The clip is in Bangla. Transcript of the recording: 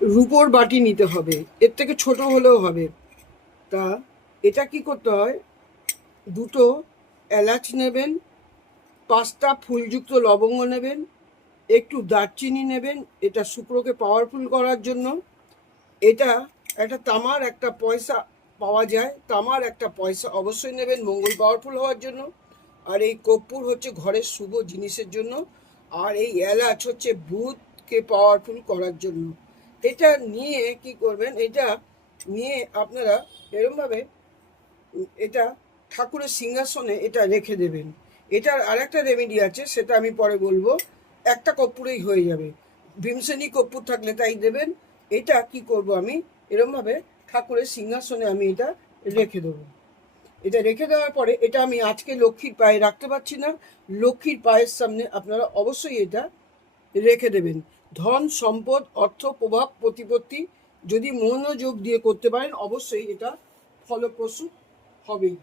রুপোর বাটি নিতে হবে, এর থেকে ছোট হলেও হবে। তা এটা কি করতে হয়, দুটো এলাচ নেবেন, 5টা ফুলযুক্ত লবঙ্গ নেবেন, একটু দারচিনি নেবেন, এটা শুক্রকে পাওয়ারফুল করার জন্য। এটা একটা তামার একটা পয়সা পাওয়া যায়, তামার একটা পয়সা অবশ্যই নেবেন মঙ্গল পাওয়ারফুল হওয়ার জন্য। আর এই কর্পূর হচ্ছে ঘরের শুভ জিনিসের জন্য। আর এই এলাচ হচ্ছে বুধকে পাওয়ারফুল করার জন্য। এটা নিয়ে কি করবেন, এটা নিয়ে আপনারা এরমভাবে এটা ঠাকুরের সিংহাসনে এটা রেখে দেবেন। এটার আরেকটা রেমেডি আছে, সেটা আমি পরে বলবো। একটা কর্পূরেই হয়ে যাবে, ভীমসেনী কর্পূর থাকলে তাই দেবেন। এটা কি করব, আমি এরমভাবে ঠাকুরের সিংহাসনে আমি এটা রেখে দেবো। এটা রেখে দেওয়ার পরে এটা আমি আজকে লক্ষ্মীর পায়ে রাখতে পারছি না, লক্ষ্মীর পায়ের সামনে আপনারা অবশ্যই এটা রেখে দেবেন। ধন সম্পদ অর্থ প্রভাব প্রতিপত্তি যদি মনোযোগ দিয়ে করতে পারেন অবশ্যই এটা ফলপ্রসূ হবেই।